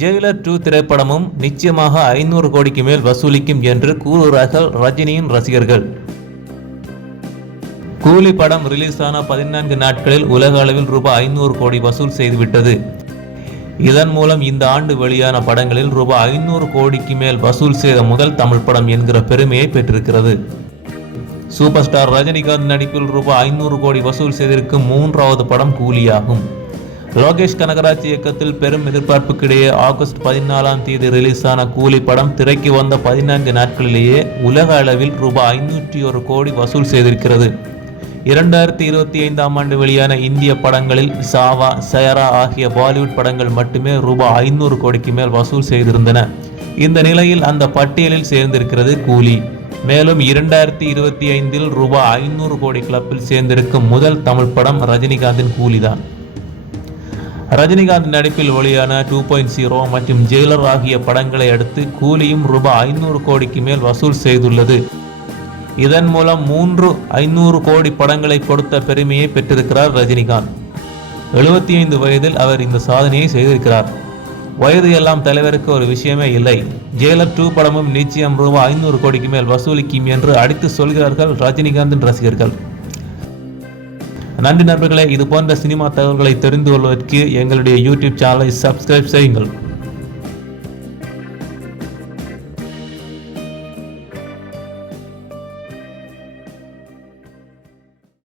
Jailer two திரைப்படமும் நிச்சயமாக ஐநூறு கோடிக்கு மேல் வசூலிக்கும் என்று கூறுகிறார்கள் ரஜினியின் ரசிகர்கள். கூலி படம் ரிலீஸ் ஆன பதினான்கு நாட்களில் உலக அளவில் ரூபாய் ஐநூறு கோடி வசூல் செய்துவிட்டது. இதன் மூலம் இந்த ஆண்டு வெளியான படங்களில் ரூபாய் ஐநூறு கோடிக்கு மேல் வசூல் செய்த முதல் தமிழ் படம் என்கிற பெருமையை பெற்றிருக்கிறது. சூப்பர் ஸ்டார் ரஜினிகாந்த் நடிப்பில் ரூபாய் ஐநூறு கோடி வசூல் செய்திருக்கும் மூன்றாவது படம் கூலியாகும். லோகேஷ் கனகராஜ் இயக்கத்தில் பெரும் எதிர்பார்ப்புக்கிடையே ஆகஸ்ட் பதினாலாம் தேதி ரிலீஸான கூலி படம் திரைக்கு வந்த பதினான்கு நாட்களிலேயே உலக அளவில் ரூபாய் ஐநூற்றி ஒரு கோடி வசூல் செய்திருக்கிறது. இரண்டாயிரத்தி இருபத்தி ஐந்தாம் ஆண்டு வெளியான இந்திய படங்களில் சாவா சயரா ஆகிய பாலிவுட் படங்கள் மட்டுமே ரூபாய் ஐநூறு கோடிக்கு மேல் வசூல் செய்திருந்தன. இந்த நிலையில் அந்த பட்டியலில் சேர்ந்திருக்கிறது கூலி. மேலும் இரண்டாயிரத்தி இருபத்தி ஐந்தில் ரூபாய் ஐநூறு கோடி கிளப்பில் சேர்ந்திருக்கும் முதல் தமிழ் படம் ரஜினிகாந்தின் கூலிதான். ரஜினிகாந்த் நடிப்பில் வெளியான டூ பாயிண்ட் ஜீரோ மற்றும் ஜெயிலர் ஆகிய படங்களை அடுத்து கூலியும் ரூபாய் ஐநூறு கோடிக்கு மேல் வசூல் செய்துள்ளது. இதன் மூலம் மூன்று ஐநூறு கோடி படங்களை கொடுத்த பெருமையை பெற்றிருக்கிறார் ரஜினிகாந்த். எழுபத்தி ஐந்து வயதில் அவர் இந்த சாதனையை செய்திருக்கிறார். வயது எல்லாம் தலைவருக்கு ஒரு விஷயமே இல்லை. ஜெயிலர் டூ படமும் நிச்சயம் ரூபாய் ஐநூறு கோடிக்கு மேல் வசூலிக்கும் என்று அடித்து சொல்கிறார்கள் ரஜினிகாந்தின் ரசிகர்கள். நன்றி நண்பர்களே இது போன்ற சினிமா தகவல்களை தெரிந்து கொள்வதற்கு எங்களுடைய யூடியூப் சேனலை சப்ஸ்கிரைப் செய்யுங்கள்.